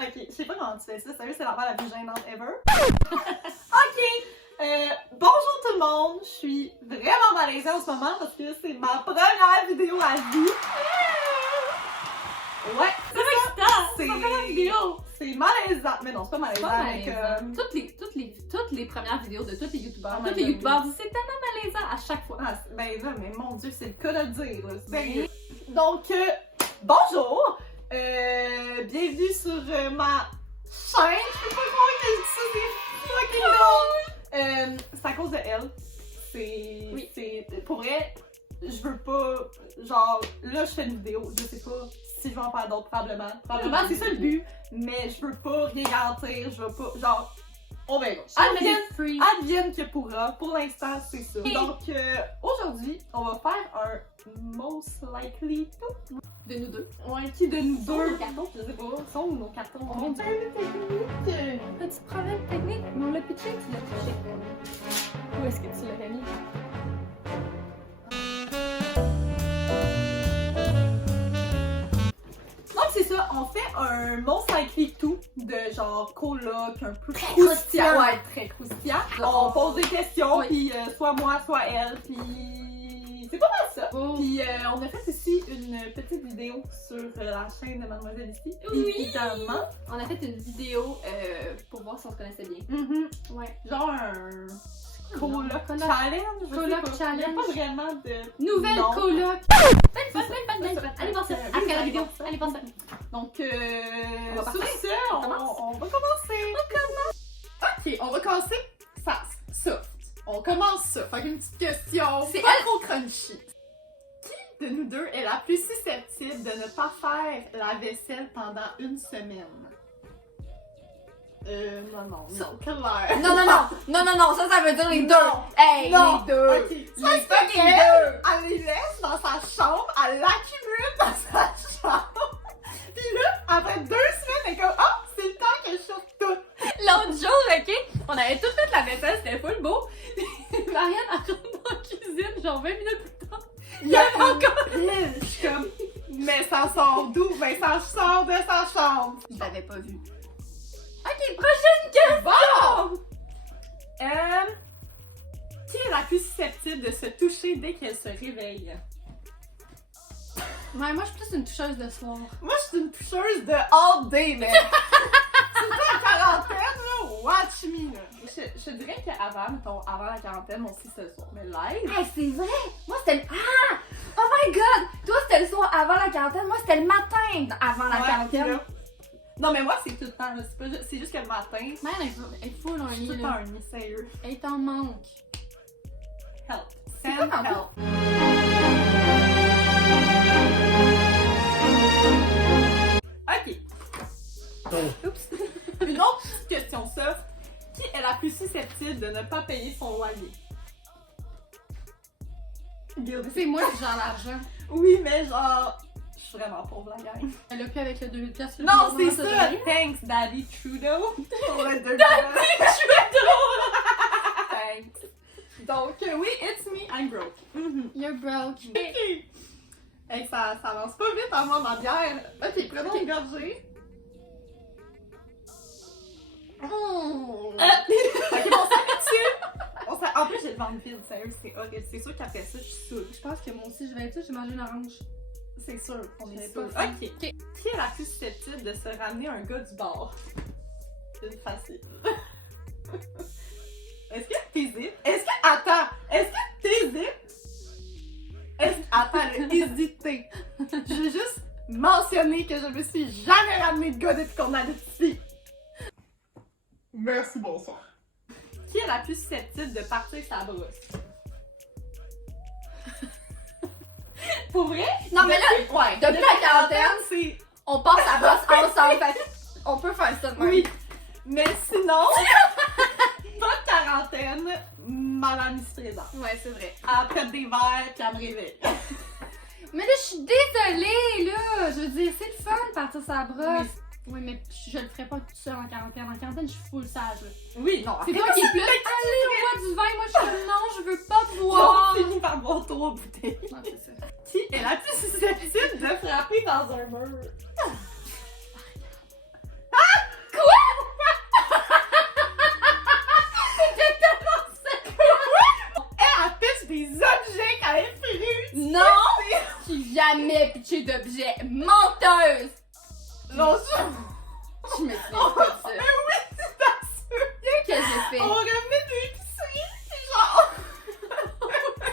Ok, je sais pas comment tu fais ça. Sérieux, c'est l'affaire la plus gênante ever. Ok, bonjour tout le monde. Je suis vraiment malaisée en ce moment parce que c'est ma première vidéo à vie. Ouais, C'est ma première vidéo! c'est malaisant. Mais non, c'est pas malaisant. Pas mais malaisant. Toutes les premières vidéos de tous les youtubeurs, Oh my tous les God. youtubeurs disent c'est tellement malaisant à chaque fois. Ah, ben là, mais mon Dieu, c'est le cas de le dire, là. Sérieux. Donc, bonjour! Bienvenue sur ma chaîne. Je peux pas croire que je dis ça, c'est fucking drôle! C'est à cause de elle. C'est... Pour vrai, je veux pas... Genre, là, je fais une vidéo, je sais pas si je vais en faire d'autres, probablement. Probablement, c'est ça le but, mais je veux pas rien garantir, je veux pas... Genre, on verra. Advienne que pourra. Pour l'instant, c'est ça. Donc, aujourd'hui, on va faire un most likely to. De nous deux. Ouais, qui de nous Sont deux? nos cartons? Je sais pas. Sont nos cartons? Mon Dieu. Petit problème technique, mais on l'a pitché, tu l'as pitché. Où est-ce que tu l'aurais mis? Donc, c'est ça. On fait un most likely to de genre coloc, un peu croustillant. Ouais, très croustillant. On pose des questions, Oui. puis soit moi, soit elle, puis c'est pas mal ça. Oh. Puis on a fait aussi une petite vidéo sur la chaîne de Mademoiselle ici, Oui. évidemment. On a fait une vidéo pour voir si on se connaissait bien. Ouais. Genre un coloc Coloc. challenge. je sais Coloc pas. challenge. Il y a pas vraiment de Nouvelle nom. coloc! Belle fun. Allez voir ça. Oui, Après la allez vidéo. voir ça. Allez voir ça. Donc, On va sur partir. ce, on va commencer. Ok, on va commencer soft. On commence ça. Fait qu'une petite question. C'est pas trop crunchy. Qui de nous deux est la plus susceptible de ne pas faire la vaisselle pendant une semaine? Non, Claire. Non, ça veut dire les deux. Non. Hey, Non. les deux. Ok. Les fucking Elle, deux. elle les laisse dans sa chambre, elle l'accumule dans sa chambre. Puis là, après 2 semaines, elle est comme, ah, c'est le temps que je sorte tout. L'autre jour, ok, on avait tout fait la vaisselle, c'était full beau. Marianne, elle rentre dans la cuisine, genre 20 minutes plus tard. Il y a encore elle. Je suis comme, mais ça sort d'où? Mais ça sort de sa chambre. Je l'avais pas vu. Ok, prochaine question! Bon! Qui est la plus susceptible de se toucher dès qu'elle se réveille? Ouais, moi, je suis plus une toucheuse de soir. Moi, je suis une toucheuse de all day, man. C'est pas la quarantaine, là. Watch me, là. Je dirais qu'avant, mettons, avant la quarantaine, on sait ce soir. Mais live. Hey, c'est vrai. Moi, c'était le... Ah! Oh my god! Toi, c'était le soir avant la quarantaine. Moi, c'était le matin avant la Ouais, quarantaine. là. Non, mais moi, c'est tout le temps, là. C'est juste que le matin, Man, elle est full en je suis tout lit, le temps là. un nid, sérieux. Elle est en manque. Help. C'est Send quoi, en help. Ok. Oups. Une autre petite question soft. Qui est la plus susceptible de ne pas payer son loyer? C'est moi qui gère l'argent. Oui, mais genre, je suis vraiment pauvre, la gang. Elle a plus avec le 2 piastres. que le Non, c'est gouvernement ça. t'a donné. Thanks, Daddy Trudeau. Pour le deux Thanks. Donc, oui, it's me, I'm broke. You're broke. Ok. Hey, ça avance pas vite à moi, ma bière. Ok, prenons une gorgée. Ok, bon, on s'habitue. En plus, j'ai le ventre vide, sérieux, c'est horrible. C'est sûr qu'après ça, je suis saoule. Je pense que moi aussi, je vais être ça, j'ai mangé une orange. C'est sûr, on est J'avais saoul. pas faim. Ok. Qui est la plus susceptible de se ramener un gars du bar? Une facile. Est-ce que t'hésites? Attends, est-ce que t'hésites? Attends, elle a hésité. Je veux juste mentionner que je me suis jamais ramenée de gars depuis qu'on habite ici. Merci, bonsoir. Qui est la plus susceptible de partir sa brosse? Pour vrai? Non, mais là, Ouais. depuis la quarantaine, c'est... on passe à bosse ensemble. Fait que on peut faire ça de même. Oui. Mais sinon, pas de quarantaine, madame ici présente. Ouais, c'est vrai. Elle prête des verres puis elle me réveille. Mais là, je suis désolée, là! Je veux dire, c'est le fun de partir sa brosse. Oui, mais je le ferais pas toute seule en quarantaine. En quarantaine, je suis full sage, là. Oui, non. C'est toi qui es plus. Allez, on boit du vin. Moi, je suis comme non, je veux pas boire. On finit par boire 3 bouteilles. Non, c'est ça. Qui est la plus susceptible de frapper dans un mur? pitché d'objets. Menteuse! Non, Je me souviens pas de ça. mais oui, c'est pas sûr! Qu'est-ce que j'ai fait? On revenait de l'épicerie, pis genre...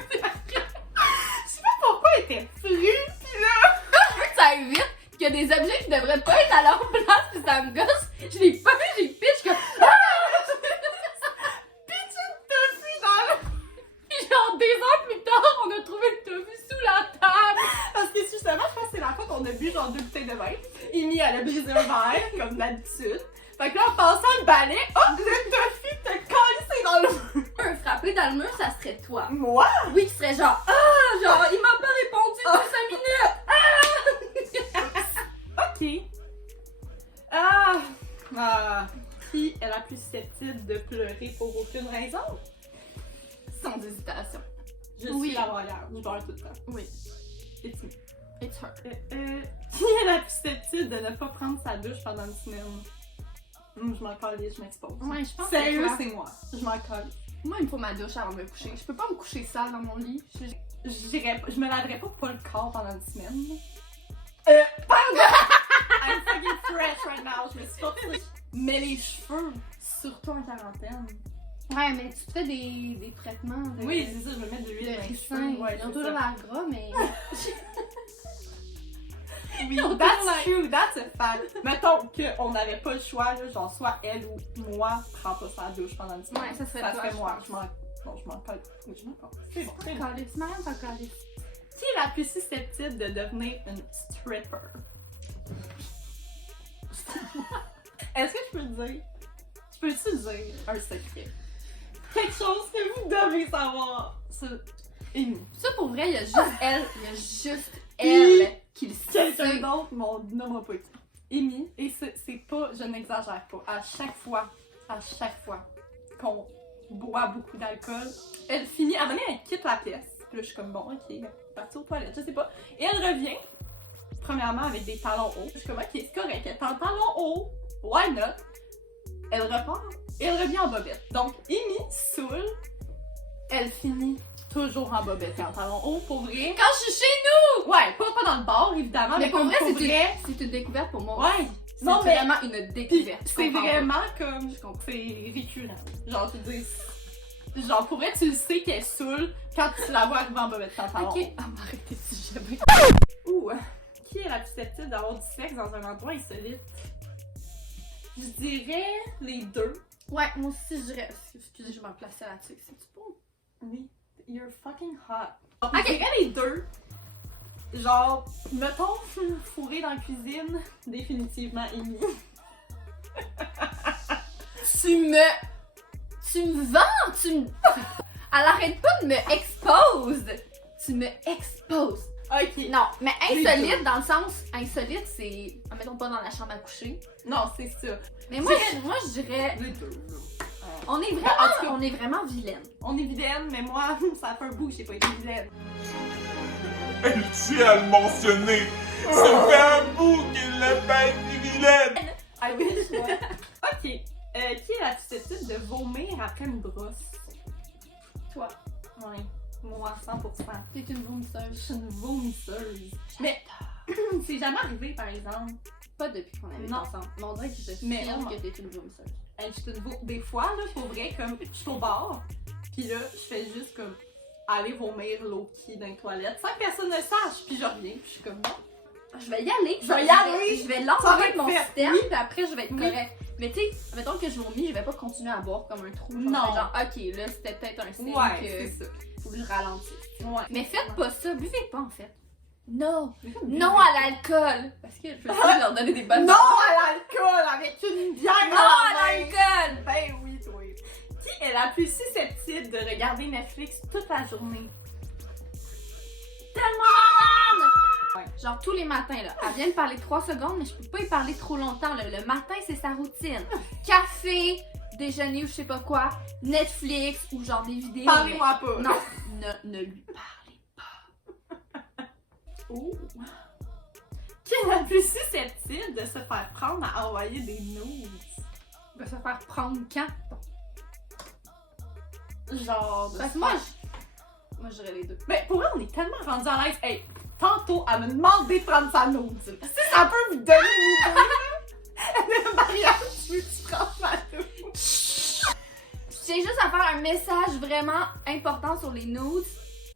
Je sais pas pourquoi elle était frue, pis là... Je veux que ça aille vite, qu'il y a des objets qui devraient pas être à leur place, pis ça me gosse. Je l'ai pas vu, j'ai pitch comme... Pis tu te fuis dans le... Puis genre, 2 heures plus tard, on a trouvé le tofu sous la table. Parce que justement, je pense que c'est la fois qu'on a bu genre 2 bouteilles de vin. Amy, elle a brisé un verre, comme d'habitude. Fait que là, en passant le balai, hop, le tofu te collé dans le mur. Frapper dans le mur, ça serait toi. Moi? Oui, qui serait genre, ah, genre, il m'a pas répondu pour 5 minutes. Ok. Qui est la plus susceptible de pleurer pour aucune raison? Sans hésitation. Je Oui. suis la voyage, je pleure tout le temps. Oui. It's me. It's her. Qui est la plus susceptible de ne pas prendre sa douche pendant une semaine? Je m'en calisse, je m'expose. Ouais, je pense Sérieux, que toi. c'est moi. Je m'en calisse. Moi, il me faut ma douche avant de me coucher. Je peux pas me coucher sale dans mon lit. Je me laverais pas le corps pendant une semaine. Pardon! I'm fucking fresh right now. Je me suis pas pris. Mais les cheveux, surtout en quarantaine. Ouais, mais tu te fais des traitements de... Oui, c'est ça, je me mets de l'huile de dans les ricin. cheveux. Ouais, Ils ont c'est toujours ça. l'air gras, mais... Oui, Ils ont that's toujours true, that's a fact. Mettons qu'on n'avait pas le choix, là, genre soit elle ou moi prend pas sa douche pendant une semaine. Ouais, ça serait toi, je moi. pense. Je m'en... Non, je m'en colle. Oui, je m'en colle. C'est bon, c'est bon. Calisse, Marianne, t'en calisse. Qui est la plus susceptible de devenir une stripper? Est-ce que je peux le dire? Je peux-tu dire un secret? Quelque chose que vous devez savoir sur Amy. Ça, pour vrai, il y a juste elle qui le Quelqu'un sait. d'autre, mon nom pas été. Amy, et c'est pas, je n'exagère pas, à chaque fois qu'on boit beaucoup d'alcool, elle finit, à un moment donné, elle quitte la pièce. Puis là, je suis comme, bon, ok, elle est partie aux toilettes, je sais pas. Et elle revient, premièrement, avec des talons hauts. Je suis comme, ok, c'est correct, elle est en talons hauts, why not? Elle repart, et elle revient en bobette. Donc, Amy, saoule, elle finit toujours en bobette et en talons hauts, pour vrai. Quand je suis chez Ouais, pas dans le bar, évidemment, Mais pour comme vrai, pour vrai. c'est une découverte pour moi. Ouais, C'est non, mais vraiment une puis découverte. Je c'est comprends pas. vraiment comme, Je comprends. c'est récurrent. Genre, tu dis, genre, pour vrai, tu le sais qu'elle est saoule quand tu la vois arriver en bobette de pantalon. Ok, ah, m'arrêtez de jamais. Ouh, qui est la plus susceptible d'avoir du sexe dans un endroit insolite? Je dirais les deux. Ouais, moi aussi, je dirais. Excusez, je vais me placer là-dessus. C'est-tu bon? Oui, you're fucking hot. Ok. Je dirais les deux. Genre, mettons, fourré dans la cuisine, définitivement Amy. Tu me vends! Elle arrête pas de me expose! Tu me exposes! Ok. Non, mais Les deux. insolite, dans le sens, insolite, c'est. Mettons pas dans la chambre à coucher. Non, c'est ça. Mais moi, je dirais. Les deux. On est En tout cas, vraiment vilaine. on est vilaine, mais moi, ça fait un bout que j'ai pas été vilaine. Elle tient à le mentionner. Ça fait un bout qu'il l'a pas été vilaine. I wish, ouais. Ok. Qui est la susceptible de vomir après une brosse? Toi. Ouais. Moi, 100%. T'es une vomisseuse. Je suis une vomisseuse. Mais c'est jamais arrivé, par exemple. Pas depuis qu'on avait Non. ensemble. Mais on dirait que je Mais affirme non. que t'es une vomisseuse. Hey, je suis des fois, là, pour vrai, comme, je suis au bar, pis là, je fais juste comme aller vomir low-key dans les toilettes sans que personne ne sache, pis je reviens, pis je suis comme, bon. Je vais y aller. Je vais y aller. Je vais Ça va l'enlever être de mon fait. système, Oui. puis après, je vais être Oui. correct. Mais tu sais, mettons que je vomis, je vais pas continuer à boire comme un trou. Je vais Non. faire genre, ok, là, c'était peut-être un signe Ouais, que c'est ça. faut que je ralentisse. Ouais. Mais faites pas ça, buvez pas en fait. Non. Buvez. Non à l'alcool. Parce que je veux pas leur donner des bonnes Non à l'alcool avec une bière Non à à la main. l'alcool. Ben oui, toi. Qui est la plus susceptible de regarder Netflix toute la journée? Ouais. Genre tous les matins, là. Elle vient me parler 3 secondes, mais je peux pas y parler trop longtemps, là. Le matin, c'est sa routine. Café, déjeuner ou je sais pas quoi, Netflix ou genre des vidéos. Parlez-moi pas. mais- Non, ne lui parlez pas. Oh. Qui est la plus susceptible de se faire prendre à envoyer des nudes? Va se faire prendre quand? Genre de Parce se que moi, faire- je dirais les deux. Mais pour vrai, on est tellement rendus à l'aise. Hey, tantôt, elle m'a demandé de prendre sa note. Si ça peut vous donner une idée, le mariage, je veux-tu prendre ma note? J'ai juste à faire un message vraiment important sur les nudes,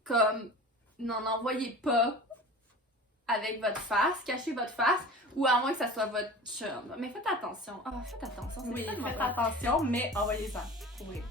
comme n'en envoyez pas avec votre face, cachez votre face, ou à moins que ça soit votre chum. Mais faites attention. Ah, faites attention, c'est Oui, tellement faites pas- attention, mais envoyez-en. Oui.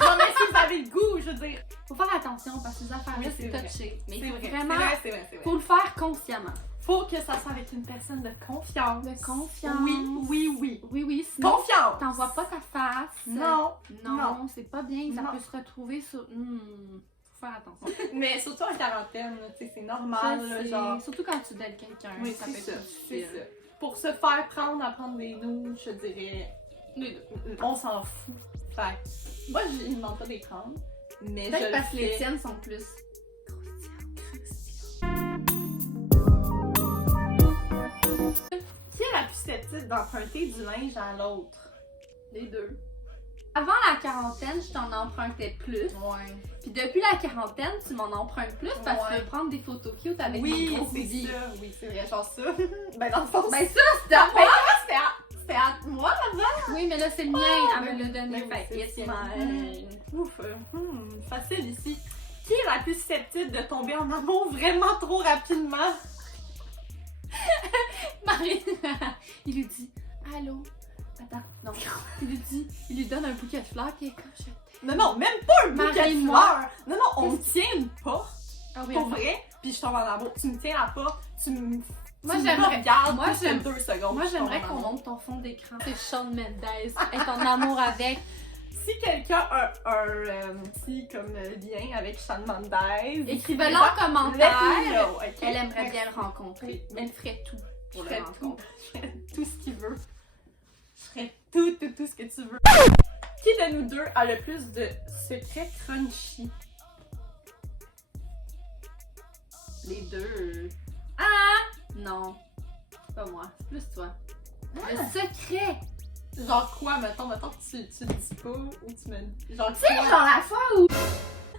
Non, mais si vous avez le goût, je veux dire. Faut faire attention parce que ces affaires-là, Oui, c'est c'est vrai. touché. Mais C'est il faut vrai, vraiment. c'est vrai. Faut le faire consciemment. Faut que ça soit avec une personne de confiance. De confiance. Oui. Oui, sinon, Confiance! t'envoies pas ta face. Non. Non, c'est pas bien. Ça Non. peut se retrouver sur. Faut faire attention. Mais surtout en quarantaine, là, tu sais, c'est normal, Je là, sais. genre. Surtout quand tu dates quelqu'un. Oui, ça c'est peut ça, être c'est difficile. ça. Pour se faire prendre à prendre des nudes, je dirais, Les deux. on s'en fout. Fait que, moi, je ne demande pas de les prendre, mais Peut-être je parce que le les fais. tiennes sont plus. Qui est la plus susceptible d'emprunter du linge à l'autre? Les deux. Avant la quarantaine, je t'en empruntais plus. Ouais. Puis depuis la quarantaine, tu m'en empruntes plus parce que Ouais. tu veux prendre des photos cute avec des Oui, gros c'est hoodies. ça. Oui, c'est vrai, genre ça. Ben, dans le fond, Ben ça, c'était à moi! c'était à moi, là-bas. Oui, mais là, c'est le mien. Elle ben me l'a oui, donné. ben oui, Fait que c'est c'est ça. mine. Ouf, facile ici. Qui est la plus susceptible de tomber en amour vraiment trop rapidement? Marie, il lui dit allô. Attends, non. Il lui donne un bouquet de fleurs qui est comme je t'aime. Non, même pas un bouquet de Marie-moi. fleurs. Non, on me tient une porte, Ah oui, pour attends. vrai, puis je tombe en amour. Tu me tiens la porte, tu me Moi, tu me j'aimerais- regardes moi, plus que j'aime- 2 secondes. Moi, je tombe j'aimerais en qu'on amour. monte ton fond d'écran. C'est Shawn Mendes. Être en amour avec. Si quelqu'un a un petit comme lien avec Shawn Mendes, Écrivez-le en commentaire. commentaire. Elle aimerait bien le rencontrer. Oui. Elle ferait tout pour Je le ferais tout. rencontrer. Je ferais tout ce qu'il veut. Je ferais tout ce que tu veux. Qui de nous deux a le plus de secrets crunchy? Les deux. Ah! Non. C'est pas moi. C'est plus toi. Le secret! Genre quoi, mettons que tu le dis pas ou tu me dis. Genre Tu sais, quoi? genre la fois où.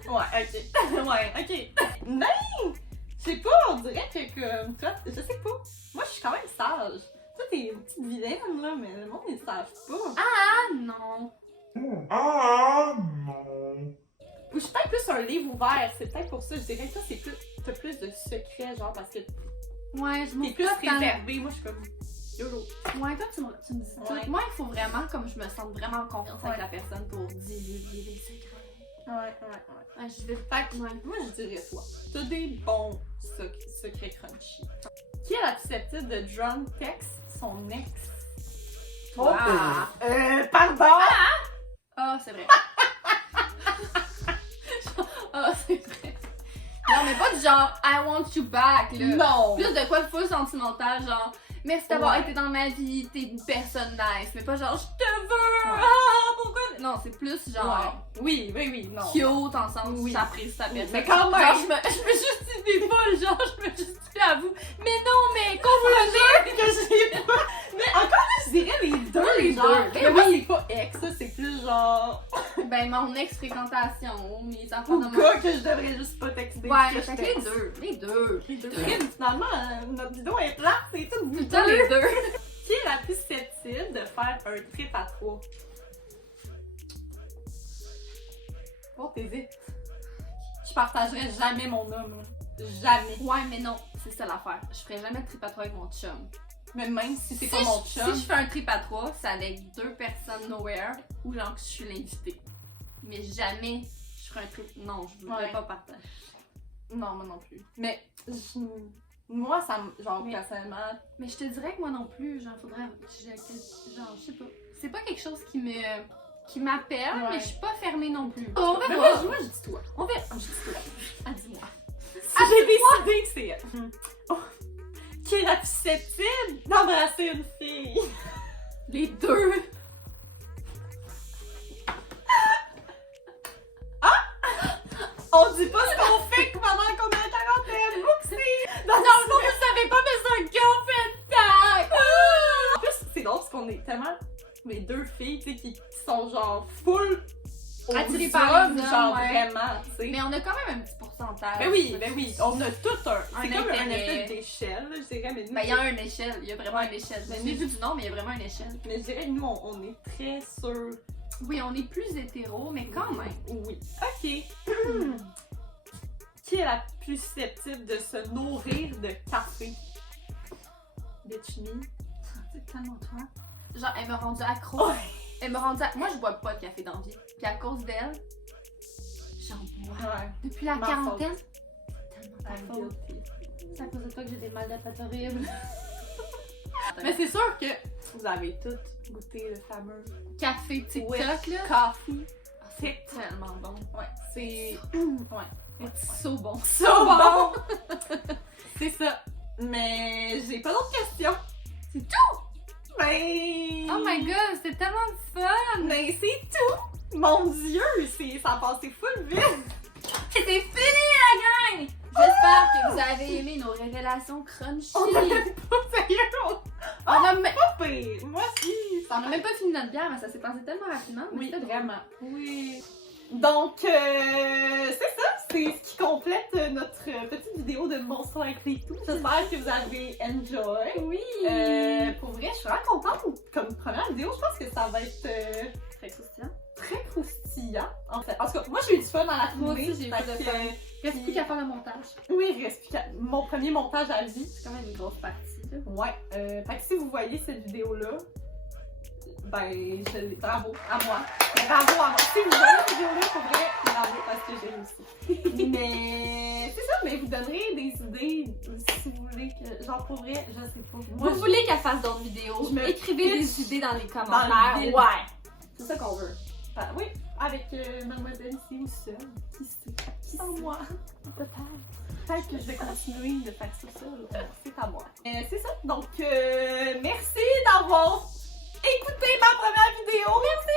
Ouais, ok. Ouais, ok. Non! Je sais pas, on dirait que toi, je sais pas. Moi, je suis quand même sage. Toi, t'es une petite vilaine, là, mais le monde, ils savent pas. Ah non! Ah non. Ou je suis peut-être plus un livre ouvert, c'est peut-être pour ça, je dirais que toi, c'est plus, t'as plus de secrets, genre, parce que Ouais, je t'es m'ouvre plus pas tant. réservé. Moi, je suis comme YOLO. Ouais, toi, tu me dis tout. Ouais. Moi, il faut vraiment, comme je me sens vraiment en confiance avec Ouais. la personne pour divulguer les secrets. Ouais. Ah, je vais. Fait que, moi, je dirais toi. T'as des bons secrets crunchy. Qui est la plus susceptible de drunk text son ex? Toi. Pardon! Ah, c'est vrai. Ah, c'est vrai. Non, mais pas du genre I want you back, là. Non! Plus de quoi de full sentimental, genre merci d'avoir Ouais. été dans ma vie, t'es une personne nice, mais pas genre je te veux, Ouais. ah pourquoi. Non, c'est plus genre Ouais. Oui, non. cute ensemble, Oui. j'apprécie ta personne. Mais quand même. Genre, je me justifie pas, genre je me justifie à vous. Mais non, mais comprenez! que j'ai pas. Mais encore là, je dirais les deux. Les genre. deux. Mais moi, c'est pas ex, ça, c'est plus genre. Ben mon ex-fréquentation, mes enfants Ou de mon. gars que je devrais juste pas texter. Ouais, que fait je que les texte. deux, les deux. Les deux. Finalement, notre vidéo est plate, c'est tout Tout le temps les deux. Qui est la plus susceptible de faire un trip à trois? Oh, t'hésites. Je partagerai jamais mon homme. Jamais. Ouais, mais non, c'est ça l'affaire. Je ferais jamais de trip à trois avec mon chum. Mais même si c'est Si pas mon je- chum. Si je fais un trip à trois, c'est avec deux personnes nowhere ou genre que je suis l'invité. Mais jamais je ferai un trip. Non, je voudrais Ouais. pas partager. Non, moi non plus. Mais moi, ça me. Genre, Mais- personnellement. Mais je te dirais que moi non plus, genre, faudrait. Genre, je sais pas. C'est pas quelque chose qui m'appelle, Ouais. mais je suis pas fermée non plus. On Mais verra. moi, je dis toi. On verra. Je dis toi. Ah, dis-moi. Ah, j'ai décidé que c'est elle. Oh. Qui est la plus susceptible d'embrasser une fille? Les deux. On dit pas ce qu'on fait pendant qu'on est en quarantaine. Oupsie! Dans Non, vous savez pas, mais c'est un girlfriend tag. En plus, c'est drôle parce qu'on est tellement les deux filles, tu sais, qui sont genre full Attirés aux par les hommes, hommes, genre ouais. vraiment, tu sais. Mais on a quand même un petit pourcentage. Ben oui, on a tout un c'est comme un intérêt. espèce d'échelle, là, je dirais, mais nous, Ben, il y a une échelle, il y a vraiment Ouais. une échelle. Mais Je l'ai nous- vu du nom, mais il y a vraiment une échelle. mais je dirais, nous, on est très sûrs. Oui, on est plus hétéro, mais quand même. Oui. Ok. Qui est la plus susceptible de se nourrir de café? Bitch me. C'est tellement toi. Genre, elle m'a rendu accro. Ouais. Elle m'a rendu Moi, je bois pas de café dans la vie. Puis à cause d'elle, j'en bois. Ouais. Depuis la Ma quarantaine, c'est tellement ta I'm faute. guilty. C'est à cause de toi que j'ai des mal de tête horribles. Mais c'est sûr que vous avez toutes goûté le fameux Café TikTok, Ouais. là. coffee. C'est tellement bon. Ouais, c'est C'est so bon. so bon! C'est ça. Mais j'ai pas d'autres questions. C'est tout! Mais... Oh my god, c'était tellement fun! Mais c'est tout! Mon Dieu, ça a passé full vite! C'est fini, la gang! J'espère que vous avez aimé nos révélations crunchy. On a même pas sérieux! On a même- Pas pire! Moi aussi! on a même pas fini notre bière, mais ça s'est passé tellement rapidement. mais Oui, c'était drôle. vraiment. Oui. Donc, c'est ça, c'est ce qui complète notre petite vidéo de Most Likely To. J'espère que vous avez enjoy. Oui! Pour vrai, je suis vraiment contente. Comme première vidéo, je pense que ça va être Très croustillant. très croustillant. En fait, en tout cas, moi j'ai eu du fun dans la Moi tournée. aussi, j'ai eu fait de que, fun. Reste plus qu'à faire le montage. Oui, il reste plus qu'à- mon premier montage à vie. C'est quand même une grosse partie. Là. Ouais. Fait que si vous voyez cette vidéo-là, ben, bravo à moi. Bravo à moi. Si vous voyez cette vidéo-là, pour vrai, bravo parce que j'ai réussi. Mais c'est ça, mais vous donnerez des idées si vous voulez que. Genre, pour vrai, je sais pas. Moi, Vous voulez qu'elle fasse d'autres vidéos? je me Écrivez pitch des idées dans les dans commentaires. le vide. Ouais! C'est ça qu'on veut. Ben, oui, avec Mademoiselle ici ou seule. Qui sait? Sans moi. Peut-être que je vais continuer de faire ça seule. C'est à moi. C'est ça. Donc, merci d'avoir écouté ma première vidéo. Merci